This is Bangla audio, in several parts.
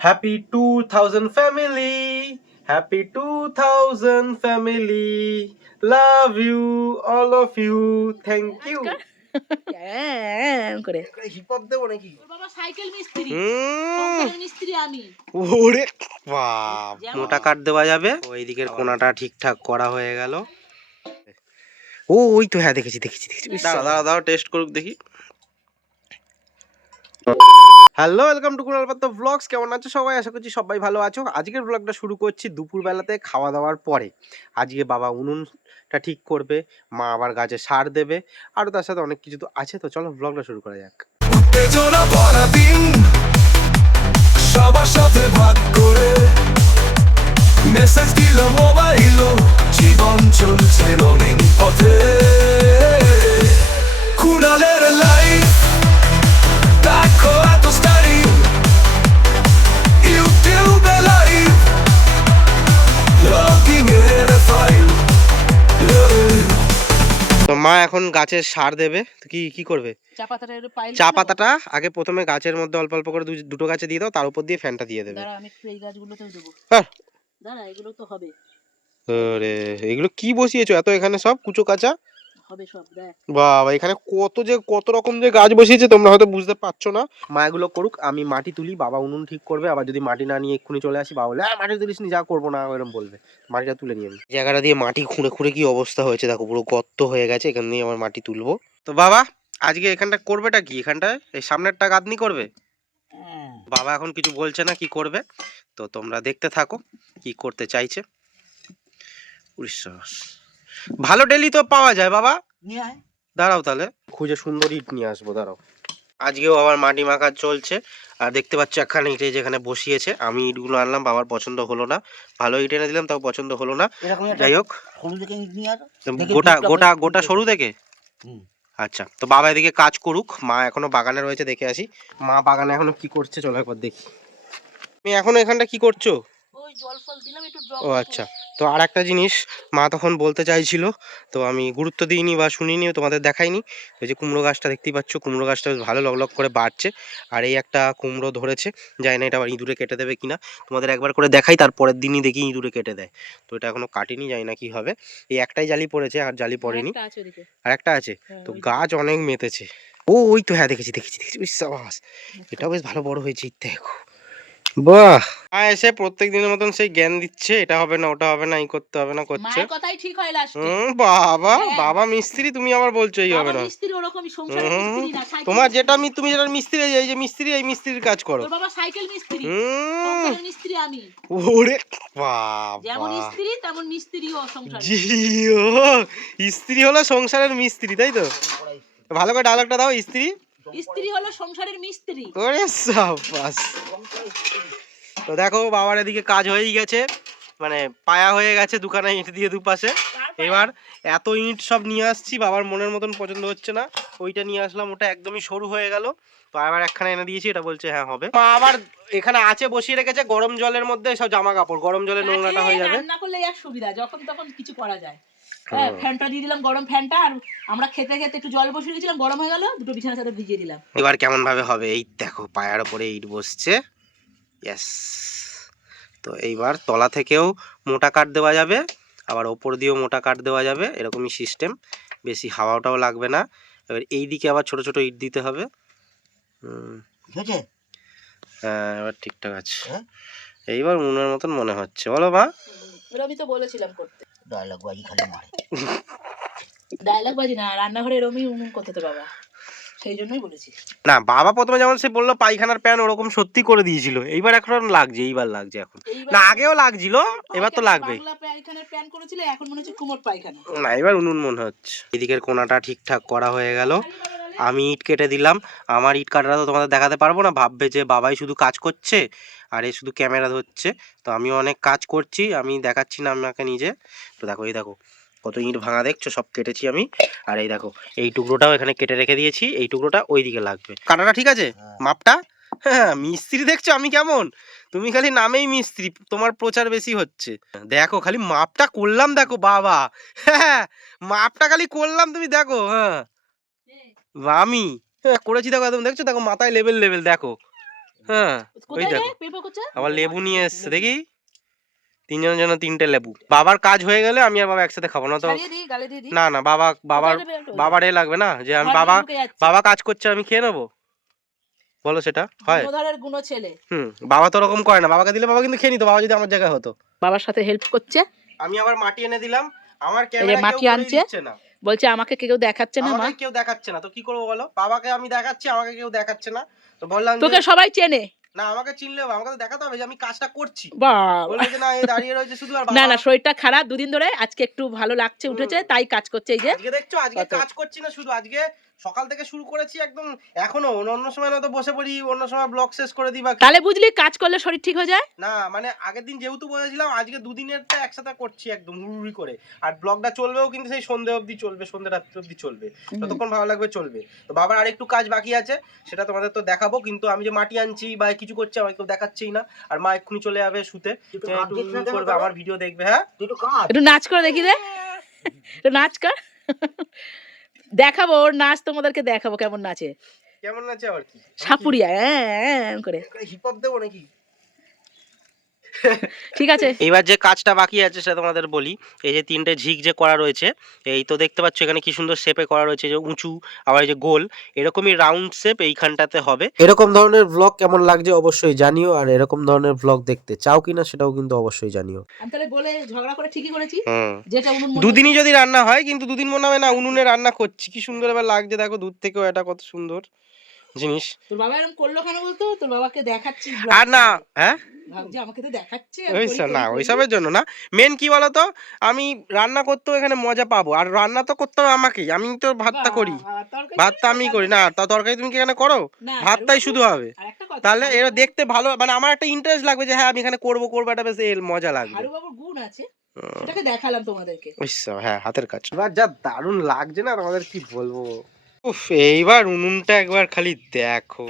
Happy 2000 family, happy 2000 family. Love you, all of you. Thank you. করে হিপ হপ দেবো নাকি? বাবা সাইকেল মিস্ত্রি, মিস্ত্রি আমি। ওরে বাপ, মোটা কাট দেওয়া যাবে। ওই দিকের কোণাটা ঠিকঠাক করা হয়ে গেল। ও ওই তো, হ্যাঁ দেখেছি। দাঁড়াও টেস্ট করুক দেখি। হ্যালো, ওয়েলকাম টু কুনাল পাত্র ব্লগস। কেমন আছো সবাই? আশা করছি সবাই ভালো আছো। আজকের ব্লগটা শুরু করছি দুপুরবেলাতে খাওয়া দাওয়ার পরে। আজকে বাবা উনুনটা ঠিক করবে, মা আবার গাছে সার দেবে, আরও তার সাথে অনেক কিছু তো আছে। তো চলো ব্লগটা শুরু করা যাক। উত্তেজনা ভরা দিন, সবার সাথে ভাগ করে মেসেজ দিল মোবাইল, জীবন চলছে রঙিন পথে। কুনালের লাইফ দেখো এত স্টাইল, ইউটিউবে লাইভ, ব্লগিং এর ফাইল। তো মা এখন গাছের সার দেবে। তো কি করবে? চা পাতাটা আগে প্রথমে গাছের মধ্যে অল্প অল্প করে দুটো গাছে দিয়ে দাও, তার উপর দিয়ে ফ্যানটা দিয়ে দেবে। দাঁড়া আমি এই গাছগুলোতেও দেবো। দাঁড়া এগুলো তো হবে। আরে এগুলো কি বসিয়েছো এত? এখানে সব কুচো কাঁচা হবে সব। দেখ বাবা, এখানে কত রকম যে গাছ বসিয়েছে তোমরা হয়তো বুঝতে পারছো না। মা এগুলো করুক, আমি মাটি তুলি। বাবা উনুন ঠিক করবে। আবার যদি মাটি না নিয়ে এক্ষুনি চলে আসি, বাবা বলে মাটি তুলিস নি, যা করবো না, এরকম বলবে। মাটিটা তুলে নিয়ে আমি জায়গাটা দিয়ে মাটি খুঁড়ে খুঁড়ে কি অবস্থা হয়েছে দেখো, পুরো গর্ত হয়ে গেছে। এখান দিয়ে আমার মাটি তুলবো। তো বাবা আজকে এখানটা করবেটা কি? এখানটায় এই সামনেরটা গাঁথনি করবে? বাবা এখন কিছু বলছে না কি করবে, তো তোমরা দেখতে থাকো কি করতে চাইছে। ভালো ডেলি তো পাওয়া যায় বাবা, দাঁড়াও তাহলে খুঁজে সুন্দর ইট নিয়ে আসবো, দাঁড়াও। আজকেও আবার মাটি মাখা চলছে। আর দেখতে পাচ্ছ একখানে ইটে যেখানে বসিয়েছে, আমি ইটগুলো আনলাম, বাবার পছন্দ হলো না। ভালো ইট এনে দিলাম, তাও পছন্দ হলো না। যাই হোক, গোটা সরু দেখে। আচ্ছা, তো বাবা এদিকে কাজ করুক, মা এখনো বাগানে রয়েছে, দেখে আসি মা বাগানে এখনো কি করছে। চলো একবার দেখি। তুমি এখনো এখানটা কি করছো? ও আচ্ছা, তো আর একটা জিনিস মা তখন বলতে চাইছিল, তো আমি গুরুত্ব দিইনি বা শুনিনি, তোমাদের দেখাইনি। ওই যে কুমড়ো গাছটা দেখতেই পাচ্ছ, কুমড়ো গাছটা বেশ ভালো লক করে বাড়ছে। আর এই একটা কুমড়ো ধরেছে, জানি না এটা আবার ইঁদুরে কেটে দেবে কিনা। তোমাদের একবার করে দেখাই, তারপরের দিনই দেখি ইঁদুরে কেটে দেয়। তো এটা এখনো কাটিনি, জানি না কি হবে। এই একটাই জালি পড়েছে, আর জালি পড়েনি। আর একটা আছে, তো গাছ অনেক মেতেছে। ওই তো, হ্যাঁ দেখেছি। বিশ্বাস, এটাও বেশ ভালো বড় হয়েছে। দেখো বাহ, এসে প্রত্যেক দিনের মতন সেই জ্ঞান দিচ্ছে, এটা হবে না, ওটা হবে না, এই করতে হবে না, করছে। কথাই ঠিক হয় লাস্টে। বাবা মিস্ত্রি, তুমি আবার বলছো এই হবে না। মিস্ত্রি ওরকমই, সংসারের মিস্ত্রি না। তোমার তুমি যেটা মিস্ত্রি, এই যে মিস্ত্রি, এই মিস্ত্রির কাজ করো। তোর বাবা সাইকেল মিস্ত্রি, সংসারের মিস্ত্রি আমি। ওরে বাবা, যেমন স্ত্রী তেমন মিস্ত্রিও সংসারে। জিও, স্ত্রী হলো সংসারের মিস্ত্রি, তাই তো? ভালো করে ডায়লগটা দাও। স্ত্রী হলো সংসারের মিস্ত্রি। ওরে সাবাস। তো দেখো বাবার এদিকে কাজ হয়েই গেছে, মানে পায়া হয়ে গেছে দুখানা ইট দিয়ে দুপাশে। এবার এত ইট সব নিয়ে আসছি, বাবার মনের মতন পছন্দ হচ্ছে না। ওইটা নিয়ে আসলাম, ওটা একদমই সরু হয়ে গেল। তো আবার একখানা এনে দিয়েছি, এটা বলছে হ্যাঁ হবে। মা আবার এখানে আছে বসিয়ে রেখেছে গরম জলের মধ্যে সব জামা কাপড়, গরম জলে নোংরাটা হয়ে যাবে। রান্না করলে এক সুবিধা, যখন তখন কিছু করা যায়। হ্যাঁ, ফ্যানটা দিয়ে দিলাম, গরম ফ্যানটা। আর আমরা খেতে একটু জল বসিয়ে দিয়েছিলাম, গরম হয়ে গেল, দুটো বিছানার সাথে ভিজিয়ে দিলাম। এবার কেমন ভাবে হবে, এই দেখো পায়ার উপরে ইট বসছে। ইয়েস। তো এইবার তলা থেকেও মোটা কাঠ দেওয়া যাবে, আবার ওপর দিয়েও মোটা কাঠ দেওয়া যাবে, এরকমই সিস্টেম। বেশি হাওয়াটাও লাগবে না। এবার এই দিকে আবার ছোট ছোট ইট দিতে হবে। হ্যাঁ, এবার ঠিকঠাক আছে। এইবার মনের মতন মনে হচ্ছে, বলো মা? আমি তো বলেছিলাম করতে। ডায়লগ বাজি খালি মারে। ডায়লগ বাজি না, রান্নাঘরে এরকমই উনুন করতে তো বাবা, সেই জন্যই বলেছি। না, বাবা প্রথমে যেমন সে বললো পায়খানার প্যান, ওরকম সত্যি করে দিয়েছিল। এইবার এখন লাগছে, এইবার লাগছে এখন। না আগেও লাগছিল, এবার তো লাগবে। বাংলা পায়খানার প্যান করেছিল, এখন মনে হচ্ছে কুমোর পায়খানা। না, এবার উনুন মনে হচ্ছে। এদিকের কোণাটা ঠিকঠাক করা হয়ে গেল, আমি ইট কেটে দিলাম। আমার ইট কাটাটা তো তোমাদের দেখাতে পারবো না, ভাববে যে বাবাই শুধু কাজ করছে আর এ শুধু ক্যামেরা ধরছে। তো আমিও অনেক কাজ করছি, আমি দেখাচ্ছি না আমাকে নিজে। তো দেখো, এই দেখো কত ইট ভাঙা দেখছো, সব কেটেছি আমি। আর এই দেখো এই টুকরোটাও এখানে কেটে রেখে দিয়েছি, এই টুকরোটা ওই দিকে লাগবে। কাটাটা ঠিক আছে, মাপটা? হ্যাঁ, মিস্ত্রি দেখছো আমি কেমন? তুমি খালি নামেই মিস্ত্রি, তোমার প্রচার বেশি হচ্ছে। দেখো খালি মাপটা করলাম, দেখো বাবা। হ্যাঁ, মাপটা খালি করলাম, তুমি দেখো। হ্যাঁ আমি করেছি, দেখো একদম দেখছো, দেখো মাথায় লেভেল দেখো। হ্যাঁ ওই কোথায় রে দেখো পেঁপে কোচা? আবার লেবু নিয়ে এসছে দেখি, তিনজনের জন্য 3টে লেবু। বাবার কাজ হয়ে গেলে আমি আর বাবা একসাথে খাবো, না তো ছাড়িয়ে দিই, গালে দিয়ে দিই। না না বাবার কোথায় রে বেলটা? ওই বাবার এ লাগবে না যে আমি ঘর বাবা দিয়ে ঢুকে যাচ্ছে। বাবা কাজ করছে আমি খেয়ে নেবো, বলো সেটা হয়? গুণধরের গুণো ছেলে। বাবা তো ওরকম করে না, বাবাকে দিলে বাবা কিন্তু খেয়ে নিত, বাবা যদি আমার জায়গায় হতো। বাবার সাথে হেল্প করছে, আমি আবার মাটি এনে দিলাম, আমার এই যে ক্যামেরা কেউ মাটি করে আনছে, দিচ্ছে না, বলছে আমাকে কেউ দেখাচ্ছে না মা। আমাকে কেউ দেখাচ্ছে না, তো কি করবো বলো? বাবাকে আমি দেখাচ্ছি, আমাকে কেউ দেখাচ্ছে না, তো বললাম যে তোকে সবাই চেনে। না আমাকে চিনলেও আমাকে তো দেখাতে হবে যে আমি কাজটা করছি। বাবা বললো যে না এই দাঁড়িয়ে রয়েছে শুধু, আর না বাবা না শরীরটা খারাপ দুদিন ধরে, আজকে একটু ভালো লাগছে, উঠেছে তাই কাজ করছে। এই যে আজকে দেখছো, আজকে কত? কাজ করছি না শুধু, আজকে সকাল থেকে শুরু করেছি একদম, এখনো অন্য সময় না তো বসে পড়ি, অন্য সময় ব্লগ শেষ করে দিই বা কি। তাহলে বুঝলি কাজ করলে শরীর ঠিক হয়ে যায়। না মানে আগের দিন যেহেতু বলেছিলাম, আজকে দুদিনেরটা একসাথে করছি একদম হুড়ুড়ি করে, আর ব্লগটা চলবেও কিন্তু সেই সন্ধ্যে অবধি চলবে, সন্ধ্যে রাত্রি অবধি চলবে, যতক্ষণ ভালো লাগবে চলবে। তো বাবার আরেকটু কাজ বাকি আছে, সেটা তোমাদের তো দেখাবো, কিন্তু আমি যে মাটি আনছি বা কিছু করছি আমাকে কেউ দেখাচ্ছেই না, আর মা এক্ষুনি চলে যাবে শুতে, একটু করবে আমার ভিডিও দেখবে। হ্যাঁ একটু নাচ করে দেখি রে, একটু নাচ কর। দেখাবো ওর নাচ, তোমাদেরকে দেখাবো কেমন নাচে। কেমন আছে আবার কি সাপুরিয়া করে। হিপ হপ দেবো নাকি? ঠিক আছে এবার যে কাজটা বাকি আছে সেটা তোমাদের বলি। এই যে 3টে ঝিক যে করা রয়েছে, এই তো দেখতে পাচ্ছ এখানে কি সুন্দর শেপে করা রয়েছে, যে উঁচু আবার এই যে গোল, এরকমই রাউন্ড শেপ এইখানটাতে হবে। এরকম ধরনের ব্লগ কেমন লাগছে অবশ্যই জানিও, আর এরকম ধরনের ব্লগ দেখতে চাও কিনা সেটাও কিন্তু অবশ্যই জানিও। আমি তাহলে বলে ঝগড়া করে ঠিকই করেছি, হুম যেটা উনুন মনে দুদিনই যদি রান্না হয়, কিন্তু দুদিন মনে হবে না উনুনে রান্না করছি, কি সুন্দর এবার লাগছে দেখো, দূর থেকেও এটা কত সুন্দর জিনিস। তোর বাবা এরকম করলো কেন বলতো? তোর বাবাকে দেখাচ্ছি আর না হ্যাঁ ভাবছি আমাকে তো দেখাচ্ছে, ওইসব না, ওইসবের জন্য না, মেন কি বলতো, আমি রান্না করতেও এখানে মজা পাবো, আর রান্না তো করতে হবে আমাকেই, আমি তো ভাতটা করি, ভাতটা আমি করি না, তা তরকারি তুমি কি এখানে করো? ভাতটাই শুধু হবে, তাহলে এরা দেখতে ভালো, মানে আমার একটা ইন্টারেস্ট লাগবে যে হ্যাঁ আমি এখানে করবো করবো, একটা বেশ মজা লাগবে। হারু বাবুর গুণ আছে, সেটাকে দেখালাম তোমাদেরকে। ওইসব হ্যাঁ হাতের কাজ। এবার যা দারুণ লাগছে না তোমাদের কি বলবো, উফ এইবার উনুনটা একবার খালি দেখো।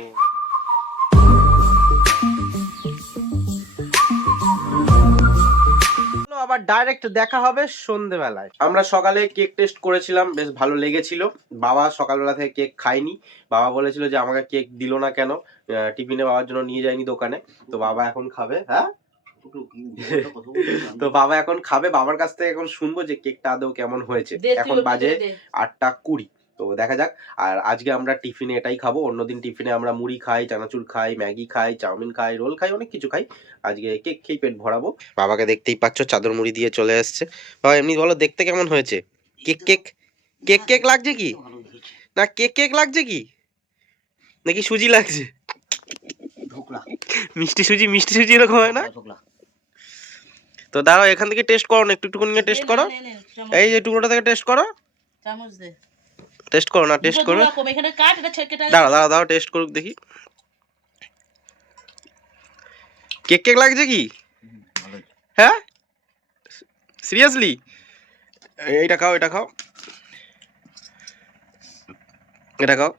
আবার ডাইরেক্ট দেখা হবে সন্ধেবেলায়। আমরা সকালে কেক টেস্ট করেছিলাম, বেশ ভালো লেগেছিল। বাবা সকালবেলা থেকে কেক খায়নি, বাবা বলেছিল যে আমাকে কেক দিল না কেন, টিফিনে বাবার জন্য নিয়ে যায়নি দোকানে, তো বাবা এখন খাবে। হ্যাঁ তো বাবা এখন খাবে, বাবার কাছ থেকে এখন শুনবো যে কেকটা আদৌ কেমন হয়েছে। এখন বাজে 8:20, তো দেখা যাক। আর আজকে আমরা টিফিনে এটাই খাবো, অন্যদিন টিফিনে আমরা মুড়ি খাই, চানাচুর খাই, ম্যাগি খাই, চাউমিন খাই, রোল খাই, অনেক কিছু খাই। আজকে কেক খেয়ে পেট ভরাবো। বাবাকে দেখতেই পাচ্ছ চাদর মুড়ি দিয়ে চলে এসছে। বাবা এমনি বলো দেখতে কেমন হয়েছে? কেক কেক কেক কেক লাগছে কি না, কেক কেক লাগছে কি নাকি সুজি লাগছে? মিষ্টি সুজি এরকম হয় না? তো দাঁড়াও এখান থেকে টেস্ট করো না, একটু নিয়ে টেস্ট করো, এই যে টুকরোটা থেকে টেস্ট করো, চামচ দে, টেস্ট করো না, টেস্ট করো, এখানে কাট, এটা ছেড়ে কেটে দাঁড়াও টেস্ট করুক দেখি। কেক কেক লাগছে কি? হ্যাঁ সিরিয়াসলি? এটা খাও এটা খাও এটা খাও,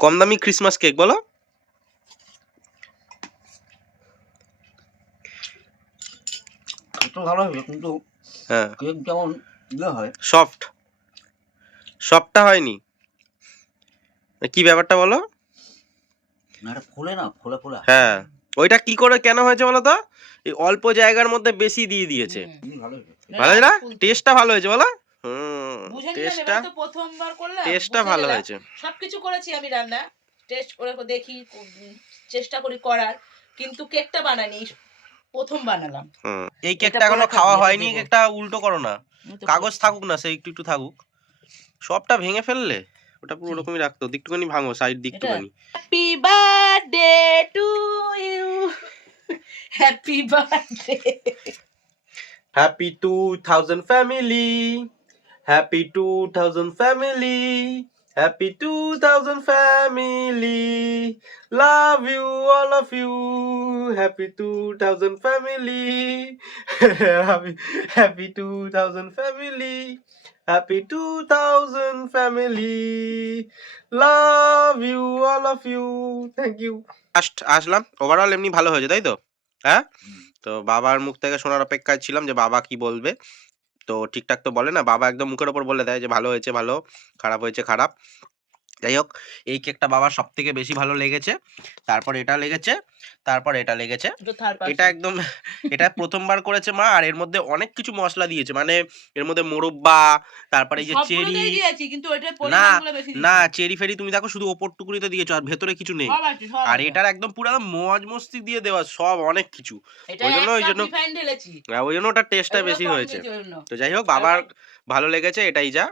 কম দামি ক্রিসমাস কেক বলো। ভালো হবে কিন্তু হ্যাঁ কেক যেমন ইয়ে হয় সফটটা হয়নি, কি ব্যাপারটা বলো? না এটা ফুলে না, ফুলে ফুলে হ্যাঁ ওইটা কি করে কেন হয়েছে বলো তো, এই অল্প জায়গার মধ্যে বেশি দিয়ে দিয়েছে। ভালো হয়েছে। ভালো হয়েছে না? টেস্টটা ভালো হয়েছে বলো। টেস্টটা ভালো হয়েছে। সবকিছু করেছি আমি রান্না, টেস্ট করে দেখি, চেষ্টা করি করার, কিন্তু কেকটা বানাইনি, প্রথম বানালাম। এই কেকটা এখনো খাওয়া হয়নি, কেকটা উল্টো করো না, কাগজ থাকুক না, সেই একটু থাকুক, সবটা ভেঙে ফেললে ওটা পুরো ওরকমই রাখতো, একটুখানি ভাঙো সাইড দিক একটুখানি। Happy birthday to you, happy birthday, happy 2000 family, happy 2000 family, happy 2000 family, love you all of you, happy 2000 family, happy 2000 family, happy 2000 family, love you all of you, thank you. Aslam, overall এমনি ভালো হয়েছে তাই তো? হ্যাঁ তো বাবার মুখ থেকে শোনার অপেক্ষায় ছিলাম যে বাবা কি বলবে, তো ঠিকঠাক তো বলে না, বাবা একদম মুখের ওপর বলে দেয় যে ভালো হয়েছে ভালো, খারাপ হয়েছে খারাপ। যাই হোক, এই কেকটা বাবার সব থেকে বেশি ভালো লেগেছে, তারপর এটা লেগেছে, তারপর এটা লেগেছে। এটা থার্ড এটা পার্সন। একদম এটা প্রথমবার করেছে মা, আর এর মধ্যে অনেক কিছু মশলা দিয়েছে, মানে এর মধ্যে মোরব্বা, তারপরে এই যে চেরি, সবগুলোতেই দিয়েছি কিন্তু ওইটার না পরিমাণগুলো বেশি না দিয়েছি। চেরি ফেরি তুমি দেখো শুধু ওপর টুকুনিতে দিয়েছো, আর ভেতরে কিছু নেই। সব আছে, সব আর আছে। এটার একদম পুরো মজ মস্তি দিয়ে দেওয়া সব অনেক কিছু, এটা ওই জন্য এক ওই কাপ জন্য রিফাইন্ড ঢেলেছি। ওই জন্য ওটার টেস্টটা এগুলো বেশি কম হয়েছে। দিয়েছি ওই জন্য। তো যাই হোক, আর বাবার ওটা- ভালো লেগেছে, এটাই যা।